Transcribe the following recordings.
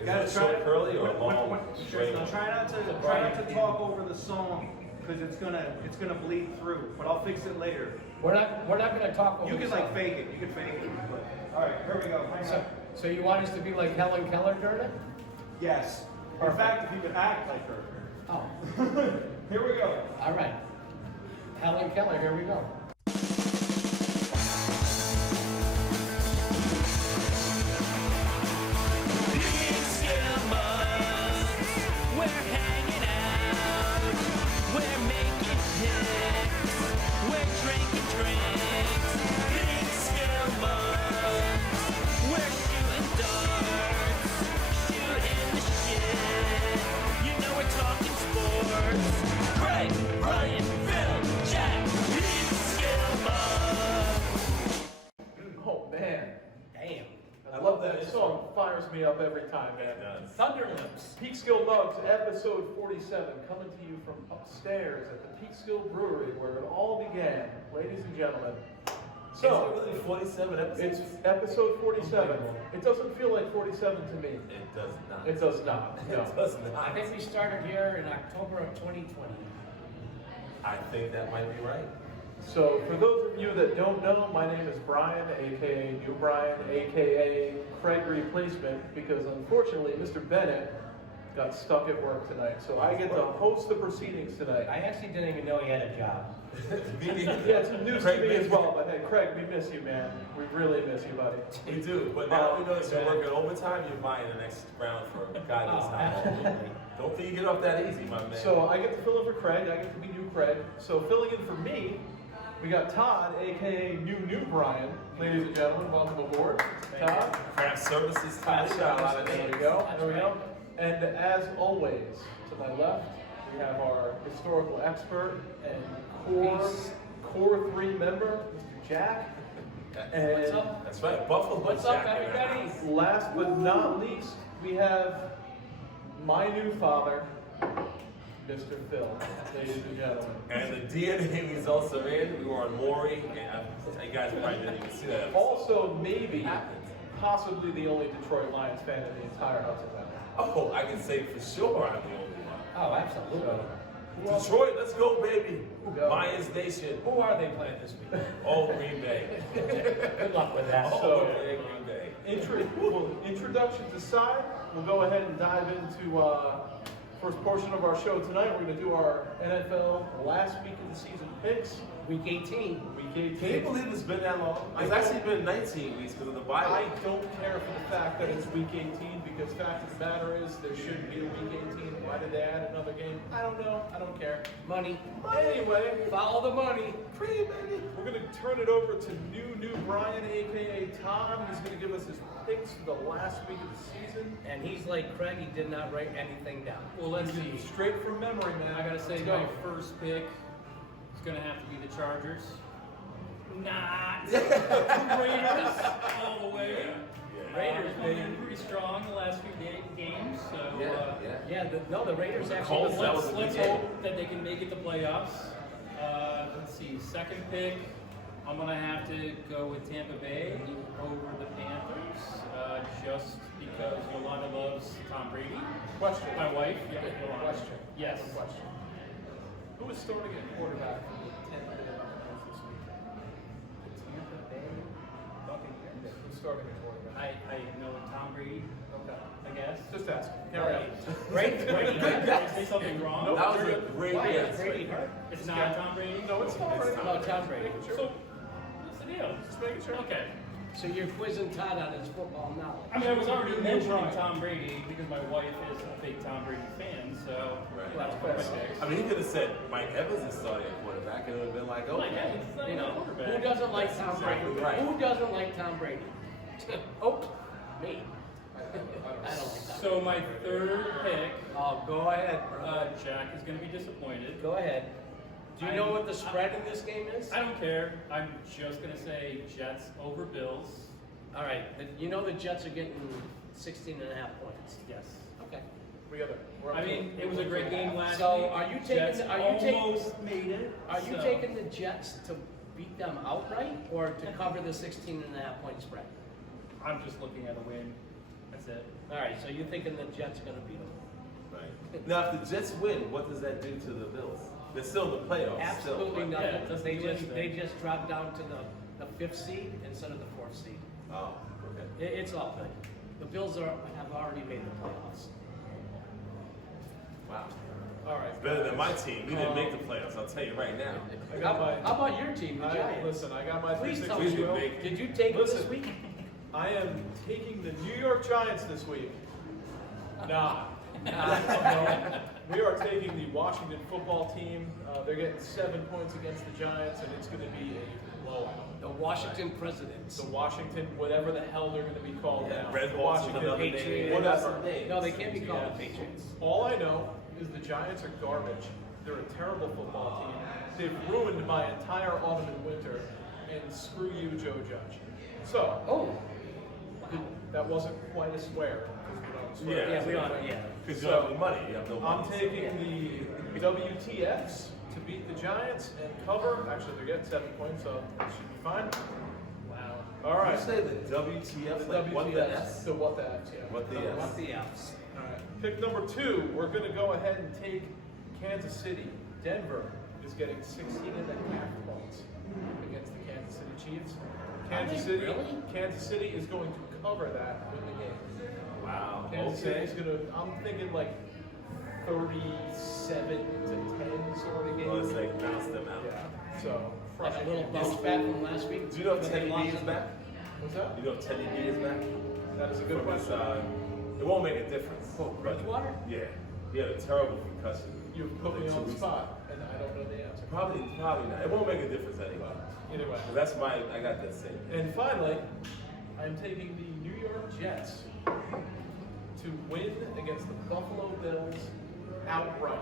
Is it short curly or long? Try not to talk over the song because it's gonna bleed through. But I'll fix it later. We're not gonna talk over. You can the like song. fake it. You can fake it. All right, here we go. Hang on. So you want us to be like Helen Keller during it? Yes. In Perfect. fact, if you could act like her. Oh. Here we go. All right. Helen Keller, here we go. Peekskillmugs, we're hanging out, we're making hits, we're drinking drinks. Peekskillmugs, we're shooting darts, shooting the shit. You know we're talking sports. Greg, Ryan, Phil, Jack, Peekskillmugs. Oh man, Damn. I love that song. Fires me up every time, man. Thunderlips. Peekskillmugs, episode 47, coming to you from upstairs at the Peekskill Brewery, where it all began, ladies and gentlemen. So, So, is it really 47 episodes? it's episode 47. It doesn't feel like 47 to me. It does not. It does not. It No. does not. I think we started here in October of 2020. I think that might be right. So, for those of you that don't know, my name is Brian, aka New Brian, aka Craig Replacement, because unfortunately Mr. Bennett got stuck at work tonight. So I get to host the proceedings tonight. I actually didn't even know he had a job. Yeah, it's news to me as well, but hey, Craig, we miss you, man. We really miss you, buddy. We do, but now we know that you're working overtime, you're buying the next round for God knows Oh, how absolutely. long. Don't think you get off that easy, my man. So I get to fill in for Craig, I get to be new Craig. So filling in for me, we got Todd, aka New Brian. Ladies and gentlemen, welcome aboard. Todd. Craft services, Craft got a lot of services. There names. we go. That's There we go. right. And as always, to my left, we have our historical expert and core 3 member, Mr. Jack. And What's up? That's right, Buffalo What's up, Jack in the everybody? house. last but not least, we have my new father, Mr. Phil, ladies and gentlemen. And the DNA results are in. We were on Maury, and you guys probably didn't even see that episode. Also, maybe, possibly the only Detroit Lions fan in the entire house of that. Oh, I can say for sure I'm the only one. Oh, absolutely. Detroit, let's go, baby. Go. Lions Nation. Who are they playing this week? Oh, Green Bay. Good luck with that. Oh, So- Green Bay. Introductions aside, we'll go ahead and dive into first portion of our show tonight. We're going to do our NFL last week of the season picks. Week 18. Week 18. Can you believe it's been that long? It's actually been 19 weeks because of the bye I week. don't care for the fact that it's week 18 because fact of the matter is there shouldn't be a week 18. Why did they add another game? I don't know. I don't care. Money. Anyway, Follow the money. we're going to turn it over to new Brian, aka Tom. He's going to give us his picks for the last week of the season. And he's like Craig, he did not write anything down. Well, let's see. Straight from memory, man. I gotta say, Let's my go. first pick is gonna have to be the Chargers. Not Raiders all the way. Raiders been pretty strong the last few games, so Yeah, the Raiders actually. Colts, that was a let's good game. hope that they can make it to playoffs. Let's see, second pick, I'm gonna have to go with Tampa Bay over the Panthers, just because Yolanda loves Tom Brady. Question. My wife, Yolanda. Question. Yes. Question. Who is starting at quarterback for the Tampa Bay Buccaneers this weekend? Tampa Bay Buccaneers. Who's starting at quarterback? I know Tom Brady, Okay. I guess. Just ask. Carry on. Great. Did I say something wrong? Nope. That was a great Why is guess. Brady hurt? It's not Tom Brady? No, it's not. It's right. No, Tom Brady. Making sure. So, what's the deal? Just making sure. Okay. So you're quizzing Todd on his football knowledge. I mean, I was already You're mentioning right. Tom Brady because my wife is a big Tom Brady fan, so Right. that's Fair. perfect. I mean, he could have said Mike Evans is starting at quarterback, and it would have been like, oh, Like, yeah, it's not You even a know, quarterback. who doesn't like That's Tom exactly Brady? right. Who doesn't like Tom Brady? Oh, me. I don't like Tom So my third pick, Oh, go ahead, bro. Jack is going to be disappointed. Go ahead. Do you know what the spread in this game is? I don't care. I'm just going to say Jets over Bills. All right, you know the Jets are getting 16.5 points. Yes. Okay. We're up I mean, it was a great game last So, week. are you taking Jets the- are you taking- almost made it. Are you so- taking the Jets to beat them outright or to cover the 16.5 point spread? I'm just looking at a win. I That's it. All right, so you're thinking the Jets are going to beat them? Right. Now, if the Jets win, what does that do to the Bills? They're still in the playoffs. Absolutely still, nothing. Yeah, it doesn't they do just anything. they just dropped down to the 5th seed instead of the 4th seed. Oh, okay. It's all good. The Bills have already made the playoffs. Wow. All right. It's better than my team. We didn't make the playoffs, I'll tell you right now. I got my. How about your team, the Giants? Listen, I got my Please 360 tell We me. didn't show. make Did you take them this Listen. week? I am taking the New York Giants this week. Nah. No. We are taking the Washington football team. They're getting 7 points against the Giants, and it's going to be a blowout. The Washington Presidents. The Washington, whatever the hell they're going to be called Yeah, now. Red The Hawks Washington another name. Patriots. They got Whatever. some names. No, they can't be called Yeah. the Patriots. All I know is the Giants are garbage. They're a terrible football team. They've ruined my entire autumn and winter, and screw you, Joe Judge. So, Oh, that wasn't quite a swear, because we don't swear. yeah, we don't. Yeah. Because you don't have any money. You have no money. I'm taking the WTFs to beat the Giants and cover. Actually, they're getting 7 points, so that should be fine. Wow. All Did right. you say the WTF? The Like what the WTFs. S? The what the Fs, yeah. What the What S? the F's? All right. Pick number 2, we're going to go ahead and take Kansas City. Denver is getting 16.5 points against the Kansas City Chiefs. Kansas they City, really? Kansas City is going to cover that in the game. Wow. Kansas Okay. City is going to, I'm thinking like 37-10 sort of game. Well, it's like bounce them out. Yeah. So, Like a crushing little it. bounce back from last week. Do you know if But Teddy they B lost is it. back? What's that? You know if Teddy B is back? That is a good From his, question. it won't make a difference. Oh, Bridgewater? Yeah. He had a terrible concussion. You put me like 2 on the weeks spot, and I don't know the answer. Probably not. It won't make a difference anyway. Either way. That's I got that same. And finally, I'm taking the New York Jets to win against the Buffalo Bills outright.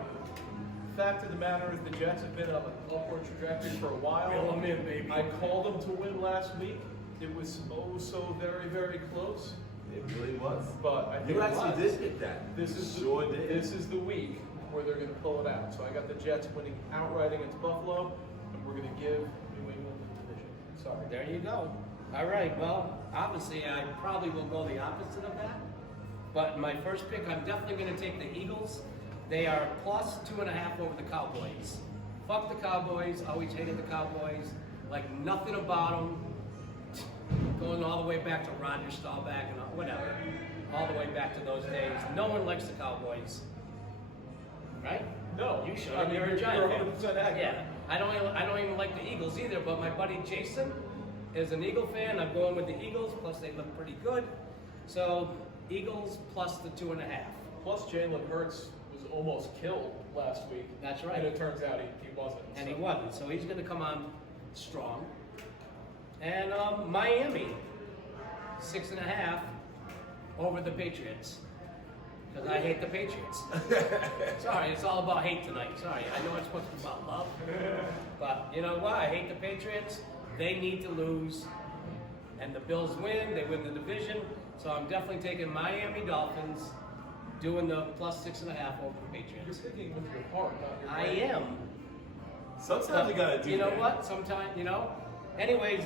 Fact of the matter is the Jets have been on an upward trajectory for a while. Reel 'em in, baby. I called them to win last week. It was oh so very, very close. It really was. But I think You it actually was. did hit that. This is sure did. This is the week where they're going to pull it out. So I got the Jets winning outright against Buffalo, and we're going to give New England the division. Sorry. There you go. All right. Well, obviously, I probably will go the opposite of that. But my first pick, I'm definitely going to take the Eagles. They are plus 2.5 over the Cowboys. Fuck the Cowboys. Always hated the Cowboys. Like nothing about them. Going all the way back to Roger Staubach and whatever. All the way back to those days. No one likes the Cowboys. Right? No, You should. I mean, You're a you're Giant 100% fan. accurate. Yeah. I don't even like the Eagles either, but my buddy Jason is an Eagle fan. I'm going with the Eagles, plus they look pretty good. So Eagles plus the 2.5. Plus, Jalen Hurts was almost killed last week. That's right. And it turns out he wasn't. And so. he wasn't, so he's going to come on strong. And Miami, 6.5 over the Patriots. Because I hate the Patriots. Sorry, it's all about hate tonight. Sorry, I know it's supposed to be about love. But you know what? I hate the Patriots. They need to lose. And the Bills win. They win the division. So I'm definitely taking Miami Dolphins, doing the plus 6.5 over the You're Patriots. picking with your heart, not your I brain. am. Sometimes you gotta do You know that. what? Sometimes, you know. Anyways,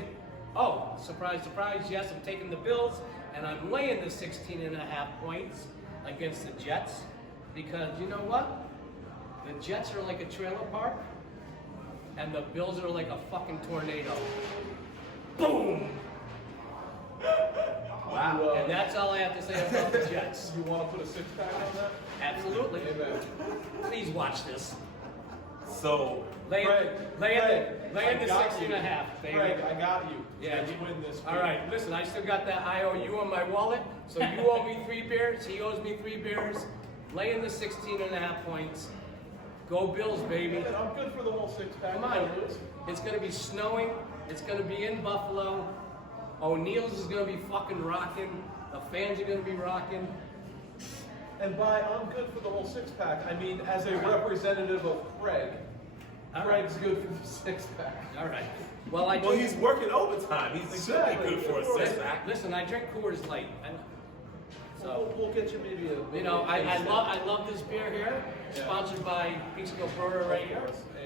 oh, surprise, surprise. Yes, I'm taking the Bills, and I'm laying the 16.5 points against the Jets because you know what? The Jets are like a trailer park, and the Bills are like a fucking tornado. Boom! Wow. And that's all I have to say about the Jets. You want to put a 6-pack on that? Absolutely. Amen. Please watch this. So Lay Craig, in I the got 16.5, baby. Craig, I got you. Yeah, Let's you- win this. All week. right, listen, I still got that IOU on my wallet, so you owe me 3 beers, he owes me 3 beers. Lay in the 16.5 points. Go Bills, baby. And I'm good for the whole 6-pack. Come on. It's going to be snowing. It's going to be in Buffalo. O'Neill's is going to be fucking rocking. The fans are going to be rocking. And by I'm good for the whole 6-pack, I mean as a representative of Craig. All right. Craig's good for the 6-pack. All right. Well, I well, drink, he's working overtime. He's Exactly. should be good for a Listen, 6-pack. listen, I drink Coors Light. So, We'll get you maybe a. you know, I love this beer here, sponsored by Peekskill Brewery right here.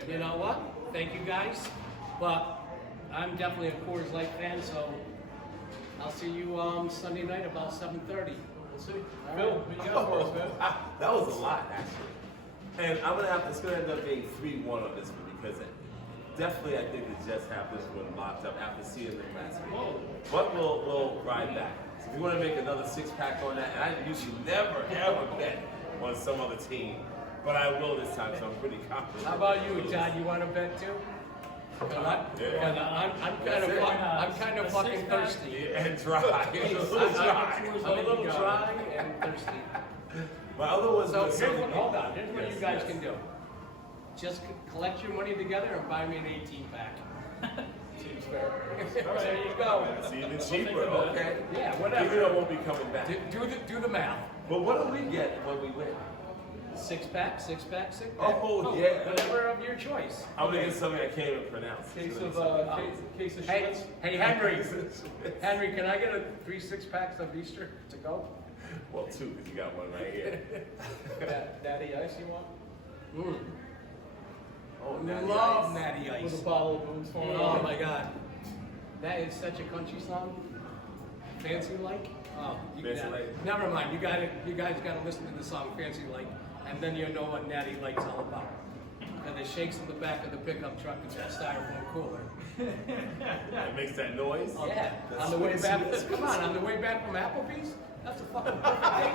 You know what? Thank you guys. But I'm definitely a Coors Light fan, so I'll see you Sunday night about 7:30. We'll see. Phil, what you got for us, man? That was a lot, actually. And it's going to end up being 3-1 on this one because definitely I think the Jets have this one locked up after seeing them last week. But we'll ride back. So if you want to make another 6-pack on that, and I usually never, ever bet on some other team, but I will this time, so I'm pretty confident. How about you, John? You want to bet too? I'm kind of fucking thirsty. Yeah, and dry. I'm a little dry and thirsty. My other one's So with here's something- what, hold on. Here's what Yes, you guys yes. can do. Just collect your money together and buy me an 18-pack. Seems fair. There you go. It's even cheaper, okay? Yeah, Even whatever. though it won't be coming back. Do the math. But what do we get when we win? 6-pack, 6-pack, 6-pack. Oh, yeah. Whatever of your choice. I'm gonna get something I can't even pronounce. Case of Hey, Schlitz. hey, Henry. Henry, can I get 3 6-packs of Easter to go? Well, 2, because you got one right here. Natty Ice you want? Oh, Natty Love Ice. Natty Ice. With a bottle of booze for him. Oh my God, that is such a country song. Fancy Like. Oh, Fancy Like. Never mind. You guys got to listen to the song Fancy Like, and then you'll know what Natty Like's all about. And it shakes in the back of the pickup truck with that styrofoam cooler. It makes that noise. Yeah. That's On the way sweet. back. Come on. On the way back from Applebee's. That's a fucking perfect day.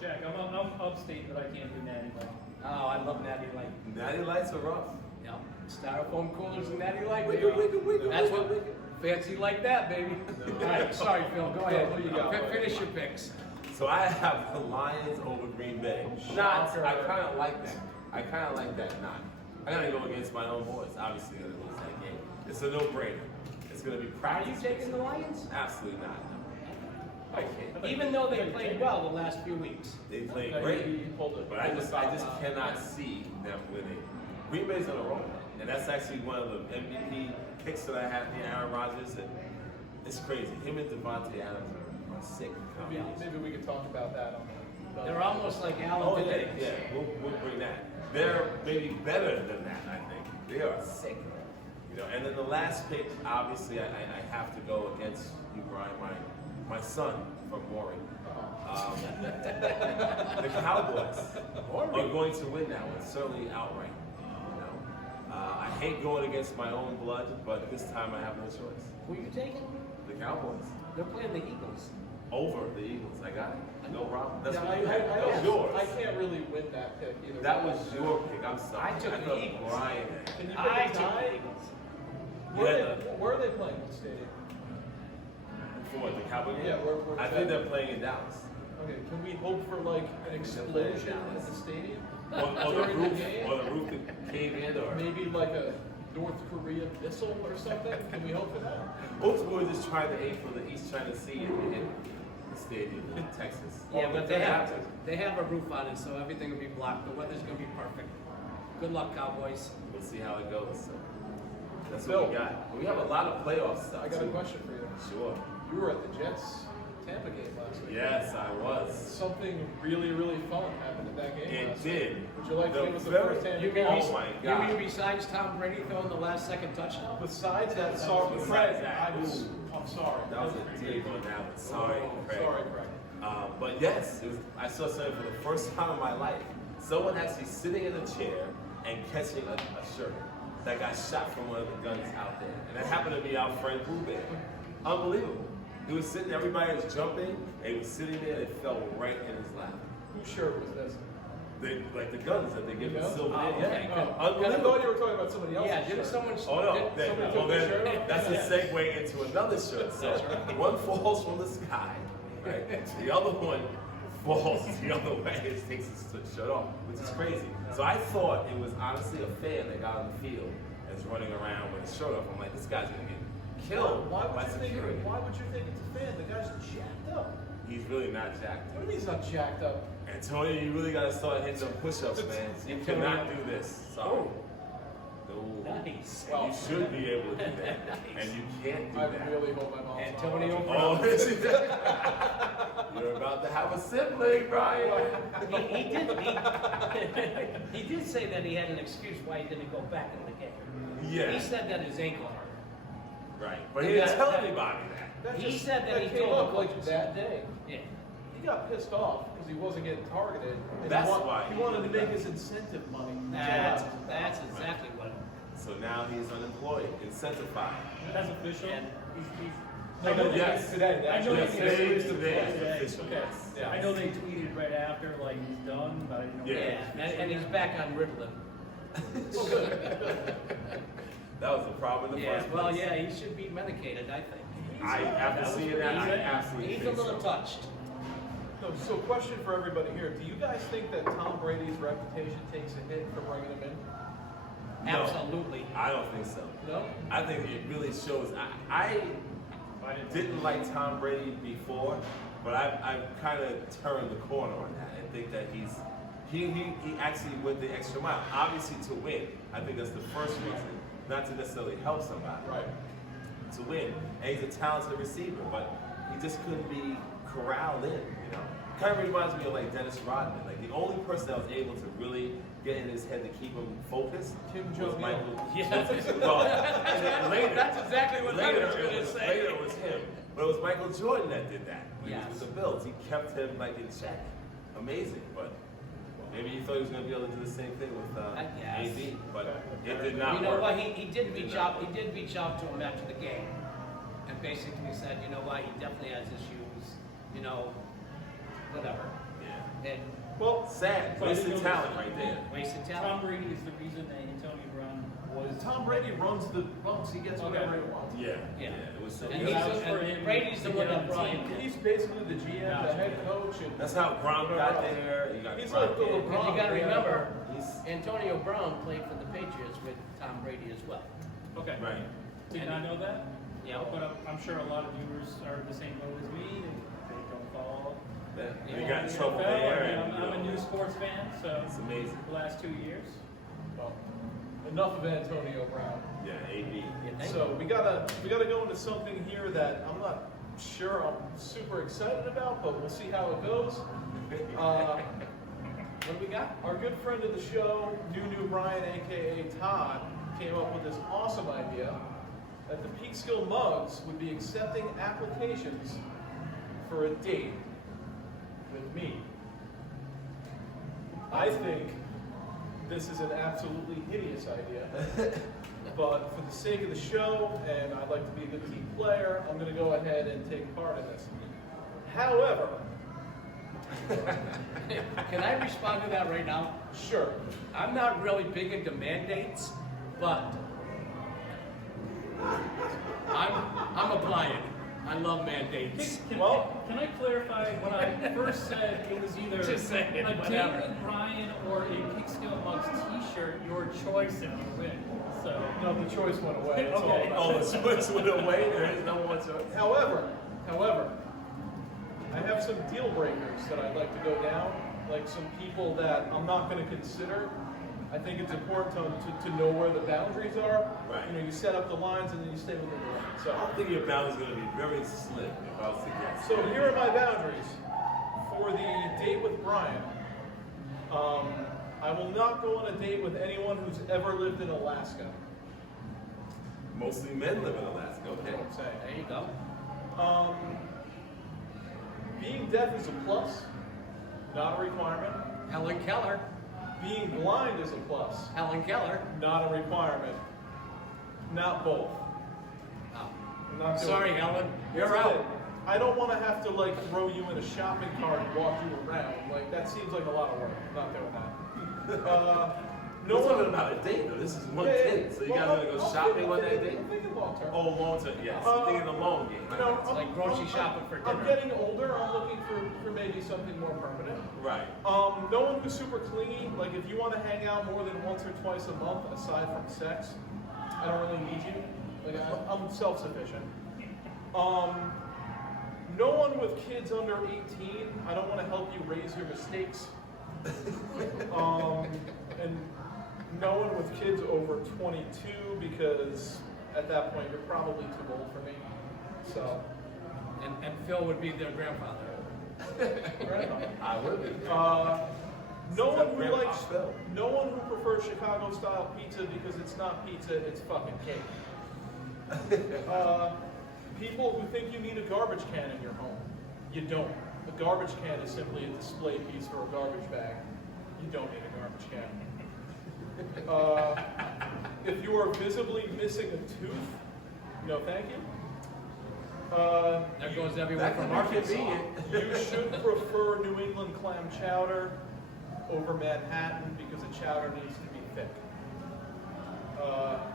Jack, I'm upstate, but I can't do Natty Light. Oh, I love Natty Like. Natty Lights are rough. Yep. Styrofoam coolers and Natty Like. Wiggle, baby. wiggle, wiggle, That's wiggle, what wiggle. fancy like that, baby. All right, sorry, Phil. Go ahead. what do you got? Finish your picks. So I have the Lions over Green Bay. Not. I kind of like that. I kind of like that. Not. I gotta go against my own boys. Obviously, gonna lose that game. It's a no-brainer. It's gonna be Are practice. you taking the Lions? Absolutely not. I can't. Even though they played well the last few weeks. They played Okay, great, he pulled it. but I just cannot see them winning. Green Bay's on a roll, and that's actually one of the MVP picks that I have here, Aaron Rodgers, and it's crazy. Him and Devontae Adams are sick. Maybe we could talk about that on the. They're almost like Oh Allen yeah, today. yeah. We'll bring that. They're maybe better than that. I think they are sick. You know, and then the last pick, obviously, I have to go against you, Brian, my son from Warren. The Cowboys are going to win that one, certainly outright. You know, I hate going against my own blood, but this time I have no choice. Who are you taking? The Cowboys They're playing the Eagles. over the Eagles. I got it. No problem. That's Yeah, what you had. That was yours. I can't really win that pick either. That way. was your pick. I'm sorry. I took the thought Eagles. Brian. Can you pick I a took tie? the Eagles. Where are they playing? What stadium? For what, the Cowboy game? Yeah, where I think they're playing in Dallas. Okay, can we hope for like an explosion at the stadium? Or the During the roof, game? or the roof could cave in, or Maybe like a North Korea missile or something? Can we hope for that? ultimately we're just trying to aim for the East China Sea in the stadium in Texas. Yeah, but they have to. they have a roof on it, so everything will be blocked. The weather's gonna be perfect. Good luck, Cowboys. We'll see how it goes. So that's Phil, what we got. We have a lot of playoff stuff. I got a too. question for you. Sure. You were at the Jets Tampa game last week. Yes, I was. Something really, really fun happened at that game. It last did. week. Would you like to The give us a very- first-hand You mean, Oh account? my you God. mean besides Tom Brady throwing the last second touchdown? Besides that, sorry, Besides Craig, that, I'm sorry. That was a dig on that one. Sorry, Craig. Sorry, Craig. But yes, I saw something for the first time in my life. Someone actually sitting in a chair and catching a shirt that got shot from one of the guns out there. And that happened to be our friend Blue Bear. Unbelievable. He was sitting, everybody was jumping, and he was sitting there and it fell right in his lap. Whose shirt was this? Like the guns that they give the Yeah? silver. Oh, yeah. okay, good. I Unbelievable. thought you were talking about somebody else's Yeah, didn't shirt. someone? Oh no, did- somebody well, took the then, shirt off? that's a segue into another shirt. So one falls from the sky, right? The other one falls the other way and takes his shirt off, which is crazy. So I thought it was honestly a fan that got on the field and was running around with his shirt off. I'm like, this guy's gonna get killed Why by would you think? security. Why would you think it's a fan? The guy's jacked up. He's really not jacked. What do you mean he's not jacked up? Antonio, you really gotta start hitting some push-ups, man. You cannot do this. Sorry. No. Nice. You should be able to do that, and you can't do I that. really hope my mom's Antonio not Oh, watching. you're about to have a sibling, Brian. He did say that he had an excuse why he didn't go back in the game. Yeah, He said that his ankle hurt. right. But he didn't tell anybody that. That He just- said that he came told up the like coaches. that day. Yeah. he got pissed off because he wasn't getting targeted. And That's he why he he wanted to did make that. his incentive money. That's exactly what. So now he's unemployed, incentivized. That's official. And- He's I know Yes. today. I know Yes, they today tweeted is today. today. It's official. Okay. Yeah. I know they tweeted right after, like he's done, but I didn't know. Yeah. And he's back on Ritalin. That was the problem in the Yeah, first well, place. yeah, he should be medicated, I think. After seeing that, I absolutely He's a think little so. touched. So question for everybody here. Do you guys think that Tom Brady's reputation takes a hit for bringing him in? No. Absolutely. I don't think so. No? I think it really shows. I didn't like Tom Brady before, but I've kind of turned the corner on that and think that he actually went the extra mile. Obviously to win. I think that's the first reason, not to necessarily help somebody. Right. To win. And he's a talented receiver, but he just couldn't be corralled in, you know? Kind of reminds me of like Dennis Rodman. Like the only person that was able to really get in his head to keep him focused Kim was Jong-il. Michael. Yeah. Well, and then later. That's exactly what I later, was gonna say. Later it was him. But it was Michael Jordan that did that. When he Yes. was with the Bills. He kept him like in check. Amazing. But maybe he thought he was going to be able to do the same thing with guess. AD. But it did not You know work. what? He did reach out. He did reach out to him after the game, and basically said, you know what? He definitely has issues. You know, whatever. Yeah. And Well, Sad. But I Wasted didn't know talent this. right there. wasted Tom talent. Brady is the reason that Antonio Brown was. Tom Brady runs the bumps. He gets whatever he wants. Yeah. Yeah. It was so And good. he's That was for and him Brady's the to one get that on brought the him team. in. He's basically the GM, the head coach, and That's how Gronk got there. You got He's Gronk like the in. LeBron. And you got to remember, He's- Antonio Brown played for the Patriots with Tom Brady as well. Okay. Right. Did not know that. Yeah. But I'm sure a lot of viewers are the same boat as me. They don't follow. Yeah. Yeah. You got in the trouble NFL. there. I mean, and, I'm a you know, new sports fan, so It's amazing. the last 2 years. well, enough of Antonio Brown. Yeah, AD. So we gotta go into something here that I'm not sure I'm super excited about, but we'll see how it goes. What do we got? Our good friend of the show, New Brian, aka Todd, came up with this awesome idea that the Peekskillmugs would be accepting applications for a date with me. I think this is an absolutely hideous idea, but for the sake of the show, and I'd like to be a good team player, I'm going to go ahead and take part in this. However, Can I respond to that right now? sure. I'm not really big into mandates, but I'm applying. I love mandates. Can I clarify when I first said it was either Just saying, a date whatever. with Brian or a Peekskillmugs t-shirt, your choice if you win. So No, the choice went away. It's all Okay. about- Oh, the switch went away. There is no one choice. However, I have some deal breakers that I'd like to go down, like some people that I'm not going to consider. I think it's important to know where the boundaries are. Right. You know, you set up the lines and then you stay within the lines. I So, don't think your boundary's going to be very slim if I was to guess. so here are my boundaries for the date with Brian. I will not go on a date with anyone who's ever lived in Alaska. Mostly men live in Alaska, That's okay? what I'm saying. There you go. Being deaf is a plus, not a requirement. Helen Keller. Being blind is a plus, Helen Keller. not a requirement. Not both. Oh. I'm not doing Sorry, it. Helen. Here's You're the out. thing. I don't want to have to like throw you in a shopping cart and walk you around. Like that seems like a lot of work. I'm not doing that. No talking about a date though. This is one thing. So you guys gonna go shopping on that date? I'm thinking long term. Oh, long term. Yes. You're thinking the long game. You know, It's like grocery shopping for I'm dinner. getting older. I'm looking for maybe something more permanent. Right. No one who's super clingy. Like if you want to hang out more than once or twice a month, aside from sex, I don't really need you. Like I'm self-sufficient. No one with kids under 18. I don't want to help you raise your mistakes. And no one with kids over 22 because at that point you're probably too old for me. So, And Phil would be their grandfather. right? I would be. No one who Grandpa likes, Phil. no one who prefers Chicago-style pizza because it's not pizza, it's fucking cake. People who think you need a garbage can in your home, you don't. A garbage can is simply a display piece for a garbage bag. You don't need a garbage can. If you are visibly missing a tooth, no thank you. That goes everywhere That from could be Arkansas. convenient. You should prefer New England clam chowder over Manhattan because the chowder needs to be thick.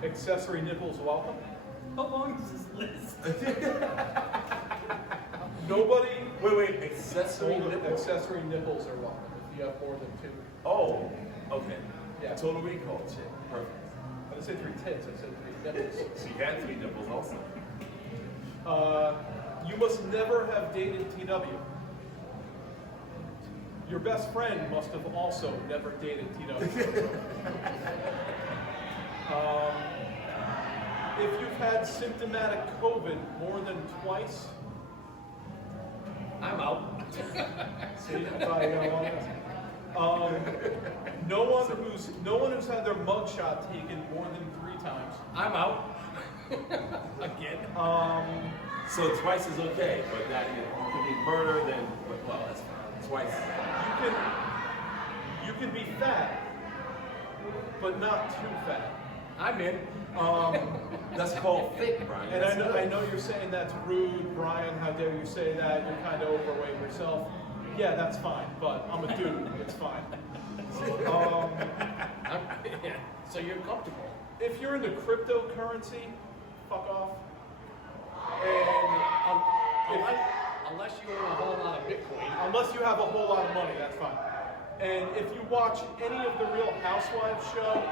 Accessory nipples welcome. How long is this list? Nobody. Wait, accessory nipple? Accessory nipples are welcome if you have more than two. Oh, okay. Yeah. Total recall chick. Perfect. I didn't say 3 tits, I said 3 nipples. She had 3 nipples also. You must never have dated TW. Your best friend must have also never dated TW. If you've had symptomatic COVID more than twice, I'm out. see, I thought you got all this. No one who's had their mugshot taken more than 3 times. I'm out. Again. So twice is okay, but that you could be murder, then well, that's fine. Twice. You can be fat, but not too fat. I'm in. That's called thick, Brian. And That's I know you're saying that's rude, Brian. How dare you say that? You're kind of overweight yourself. Yeah, that's fine, but I'm a dude. It's fine. Yeah. So you're comfortable. If you're into cryptocurrency, fuck off. And Unless you own a whole lot of Bitcoin. unless you have a whole lot of money, that's fine. And if you watch any of the Real Housewives show,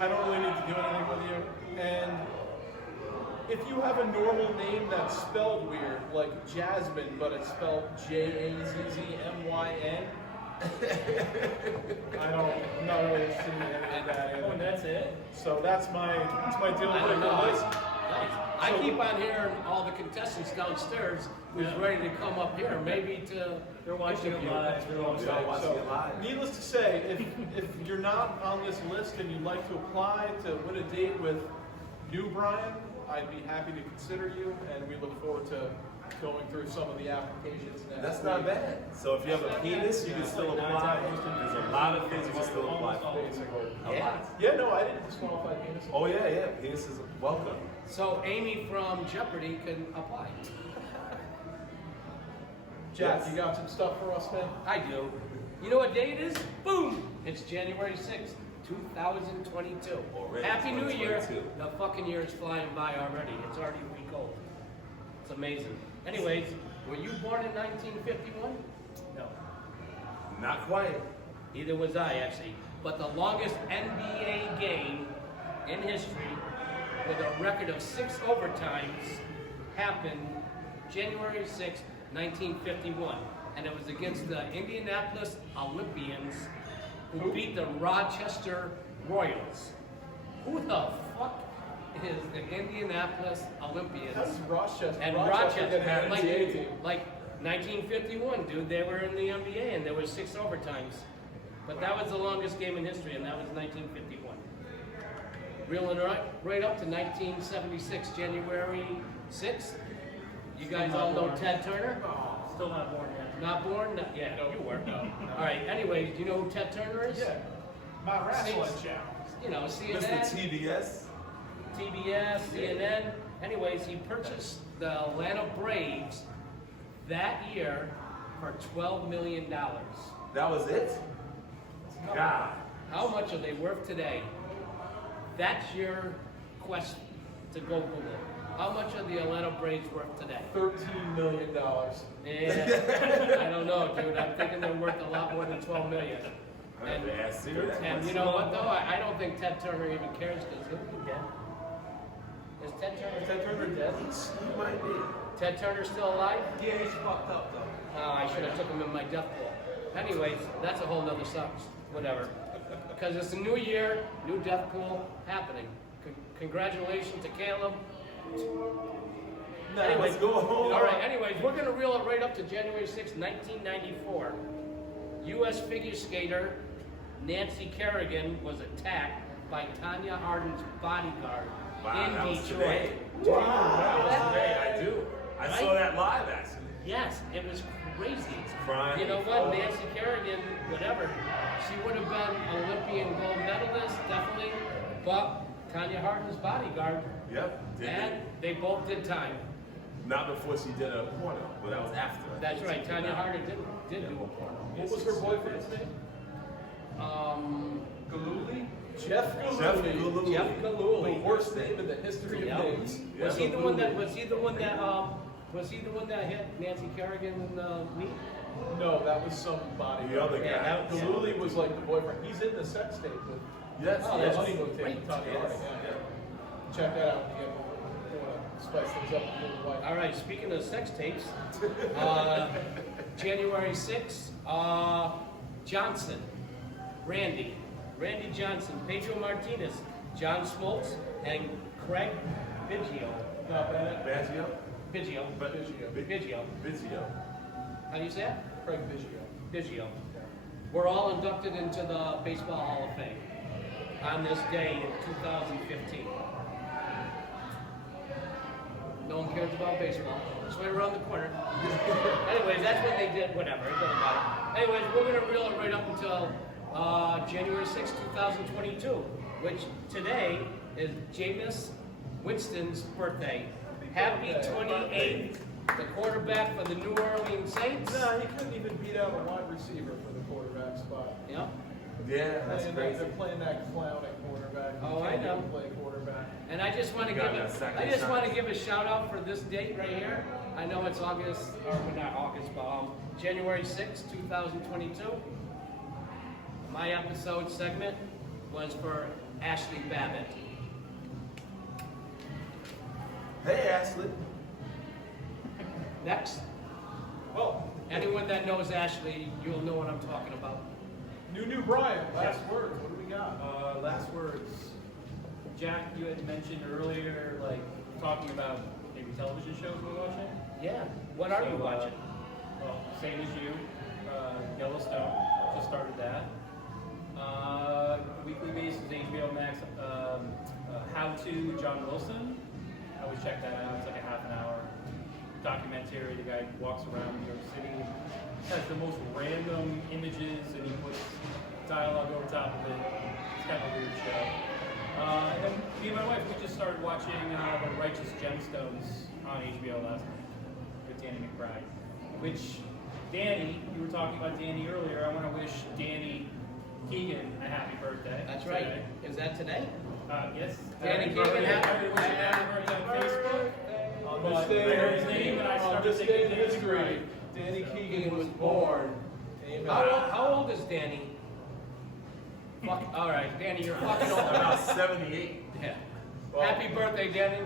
I don't really need to do anything with you. And if you have a normal name that's spelled weird, like Jasmine, but it's spelled Jazzmyn, I'm not really interested in any of that Oh, and either. that's it? So that's my deal I don't breaker know. list. I keep on hearing all the contestants downstairs who's ready to come up here, maybe to. They're watching it interview. live. They're all Y'all watching it live. Needless to say, if you're not on this list and you'd like to apply to win a date with you, Brian, I'd be happy to consider you, and we look forward to going through some of the applications next That's not week. bad. So if you have a penis, you can still apply. There's a lot of things you can still apply for. A lot. Yeah, no, I didn't disqualify penis. Oh yeah, penis is welcome. So Amy from Jeopardy can apply. Jack, Yes. you got some stuff for us, man? I do. You know what day it is? Boom! It's January 6th, 2022. Already Happy New Year. 2022. The fucking year is flying by already. It's already a week old. It's amazing. Anyways, were you born in 1951? No. Not quite. Neither was I, actually. But the longest NBA game in history with a record of 6 overtimes happened January 6, 1951. And it was against the Indianapolis Olympians who beat the Rochester Royals. Who the fuck is the Indianapolis Olympians? How's Rochester? And Rochester Rochester, get an NBA team? like 1951, dude, they were in the NBA and there was 6 overtimes. But that was the longest game in history, and that was 1951. Reeling right up to 1976, January 6th. You guys all know Ted Turner? Still not born yet. Not born? Not yet. You were. All right, anyways, do you know who Ted Turner is? Yeah. My wrestling Six. channel. You know, Mr. CNN, TBS. TBS, CNN. Anyways, he purchased the Atlanta Braves that year for $12 million. That was it? God. How much are they worth today? That's your quest to go Google. How much are the Atlanta Braves worth today? $13 million. Yeah, I don't know, dude. I'm thinking they're worth a lot more than $12 million. I have to ask Siri that And you question. know what though? I don't think Ted Turner even cares because he'll be dead. Is Ted Turner dead? He might be. Ted Turner still alive? Yeah, he's fucked up though. Oh, I should have took him in my death pool. Anyways, that's a whole nother subject. Whatever. Because it's a new year, new death pool happening. Congratulations to Caleb. Nah, Anyways, let's go home. all right, anyways, we're going to reel it right up to January 6, 1994. U.S. figure skater Nancy Kerrigan was attacked by Tanya Hardin's bodyguard Wow, in that was Detroit. today. Do you That remember was that? today. I do. I saw Right? that live actually. Yes, it was crazies. Crying. You know what? Nancy Kerrigan, whatever, she would have been Olympian gold medalist, definitely. But Tanya Harding's bodyguard, Yep. and they both did time. Not before she did a porno, but that was after. That's right. Tanya Harding did do a porno. What was her boyfriend's name? Galooly? Jeff Jeff Galooly. Galooly. Jeff The Galooly. worst name in the history Yeah. of names. Was he the one that hit Nancy Kerrigan in the knee? No, that was somebody. The other Yeah, guy. that was- Galooly was like the boyfriend. He's in the sex tape with Yes. Oh, the that's honeymoon tape great. with Tanya Yes. Harding. Yeah. Check that out if you want to spice things up with your wife. All right, speaking of sex tapes, January 6th, Johnson, Randy Johnson, Pedro Martinez, John Smoltz, and Craig Biggio. Not bad. Baggio? Biggio. Biggio. Biggio. How do you say that? Craig Biggio. Biggio. We're all inducted into the Baseball Hall of Fame on this day in 2015. No one cares about baseball. It's right around the corner. Anyways, that's what they did. Whatever, it doesn't matter. Anyways, we're gonna reel it right up until January 6, 2022, which today is Jameis Winston's birthday. Happy 28th, the quarterback for the New Orleans Saints. No, he couldn't even beat out a wide receiver for the quarterback spot. Yep. Yeah, that's crazy. They're playing that clown at quarterback. You Oh, I can't know. even play quarterback. And I just want to Got give that second I just shot. want to give a shout out for this date right here. I know it's August, or not August, but January 6, 2022. My episode segment was for Ashley Babbitt. Hey, Ashley. Next, Well, anyone that knows Ashley, you'll know what I'm talking about. New Brian, last word. What do we got? Last words. Jack, you had mentioned earlier, like, talking about maybe television shows we're watching. Yeah. What are you So, watching? Well, same as you. Yellowstone. Just started that. Weekly basis, HBO Max. How to John Wilson. I always check that out. It's like a half an hour documentary. The guy walks around New York City, has the most random images, and he puts dialogue over top of it. It's kind of a weird show. And then me and my wife, we just started watching The Righteous Gemstones on HBO last night with Danny McBride. Which, Danny, you were talking about Danny earlier. I want to wish Danny Keegan a happy birthday. That's right. today. Is that today? Yes. Danny Happy birthday. Keegan, I wish him happy birthday on Facebook. On But this I heard his day, name and I on started this thinking day in Danny history, McBride. Danny Keegan was born. Amen. How old is Danny? Fuck, all right, Danny, you're fucking old. About 78. Yeah. Well- Happy birthday, Danny.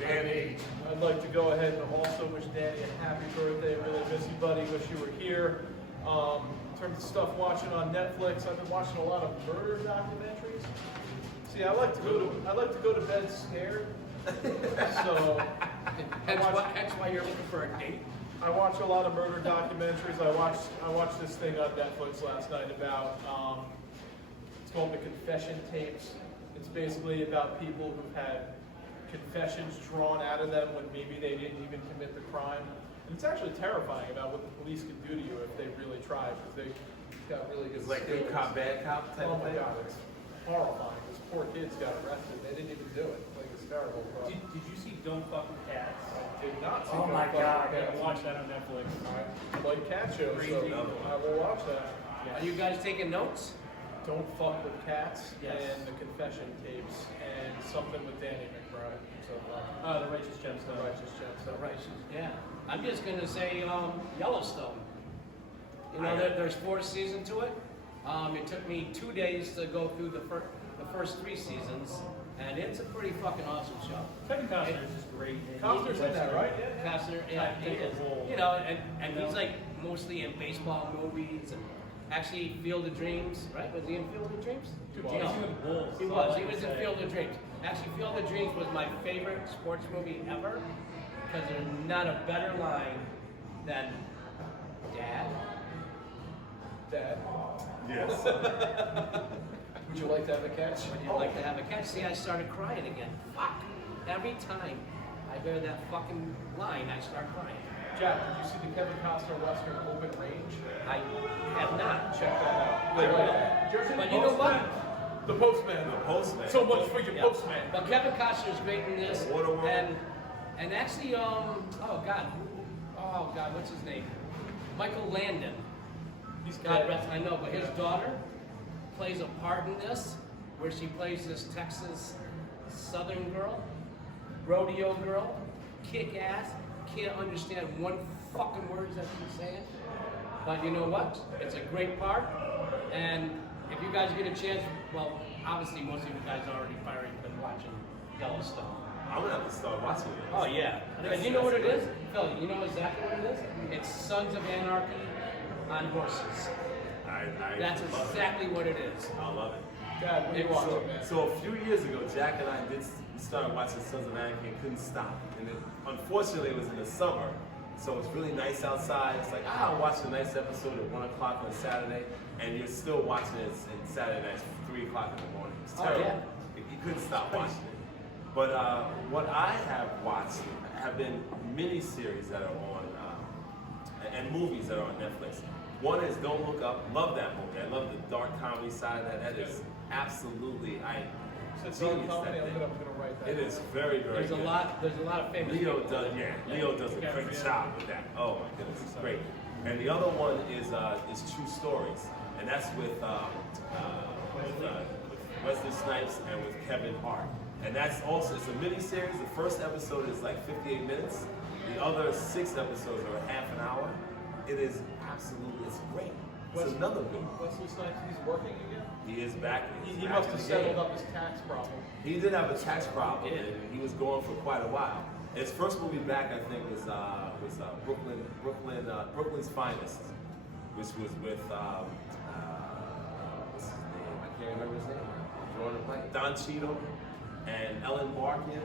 Danny. I'd like to go ahead and also wish Danny a happy birthday. Really miss you, buddy. Wish you were here. In terms of stuff watching on Netflix, I've been watching a lot of murder documentaries. See, I like to go to bed scared. So That's why you're looking for a date. I watch a lot of murder documentaries. I watched this thing on Netflix last night about it's called The Confession Tapes. It's basically about people who've had confessions drawn out of them when maybe they didn't even commit the crime. And it's actually terrifying about what the police can do to you if they really try, because they got really good It's like good skills. cop, bad cop type Oh of my thing. god, it's horrifying. These poor kids got arrested. They didn't even do it. Like, it's terrible. Bro. Did you see Don't Fuck with Cats? Did not see Oh Don't my Fuck god, with I Cats. watched that on Netflix. I like cat shows, so Crazy. I will watch that. Are you guys taking notes? Don't Fuck with Cats Yes. and The Confession Tapes and something with Danny McBride. So, The Righteous Gemstone. Righteous Gemstone. Yeah. I'm just gonna say Yellowstone. You know, there's 4 seasons to it. It took me 2 days to go through the first 3 seasons, and it's a pretty fucking awesome show. Kevin Costner is just great. Costner's in that, right? Costner, yeah, he Take a is. role. You know, and he's like mostly in baseball movies and actually Field of Dreams, right? Was he in Field of Dreams? Dude, No. Dancing with Wolves. He That's all was. I He can was in say. Field of Dreams. Actually, Field of Dreams was my favorite sports movie ever because there's not a better line than Dad. Dad, Yes. would you like to have a catch? Would you like to have a catch? See, I started crying again. Fuck. Every time I hear that fucking line, I start crying. Jack, did you see the Kevin Costner Western Open Range? I have not. Check that out. I will. Jersey But you know what? The Postman. The Postman. So much for your Yeah. Postman. But Kevin Costner is great in this, Waterworld. and actually, oh God, what's his name? Michael Landon. He's God dead. rest, I know, but his daughter plays a part in this, where she plays this Texas Southern girl, rodeo girl, kick ass, can't understand one fucking word that she's saying. But you know what? It's a great part, and if you guys get a chance, well, obviously most of you guys already probably been watching Yellowstone. I'm gonna have to start watching it. Oh yeah, and you know what it is, Phil? You know exactly what it is? It's Sons of Anarchy on horses. That's love exactly what it is. it. I love it. Dad, what are you watching, man? So a few years ago, Jack and I started watching Sons of Anarchy and couldn't stop. And unfortunately, it was in the summer, so it's really nice outside. It's like, I'll watch a nice episode at 1 o'clock on Saturday, and you're still watching it in Saturday nights at 3 o'clock in the morning. It's Oh, terrible. yeah. You couldn't stop watching it. But what I have watched have been mini-series that are on, and movies that are on Netflix. One is Don't Look Up. Love that movie. I love the dark comedy side of that. That is absolutely, Since genius, I'm comedy, that I'm thing. gonna write that. It is very, very There's a good. lot of famous Leo people. does, Leo does a great job with that. Oh my goodness, it's great. And the other one is True Stories, and that's with Wesley Snipes and with Kevin Hart. And that's also, it's a mini series. The first episode is like 58 minutes. The other 6 episodes are half an hour. It is absolutely, it's great. It's another good one. Wesley Snipes, he's working again? He is back. He's He back must in have the settled game. up his tax problem. He did have a tax problem, and he was going for quite a while. His first movie back, I think, was Brooklyn's Finest, which was with what's his name? I can't remember his name. Drawing a blank. Don Cheadle and Ellen Barkin.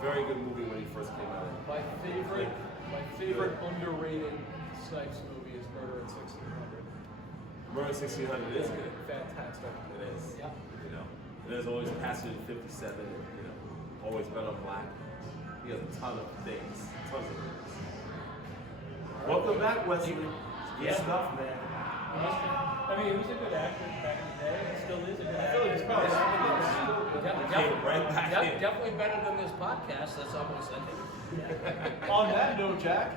Very good movie when he first came out. My favorite underrated Snipes movie is Murder at 1600. Murder 1600 is good. Fantastic. It is. Yeah. You know, and there's always Passage 57. You know, always been on black. He has a ton of things. Tons of things. Welcome back, Wesley. Good Yeah. stuff, man. I mean, he was a good actor back in the day. He still is a good I actor. feel like he's probably Came right back in. Definitely better than this podcast, that's all I'm saying. On that note, Jack,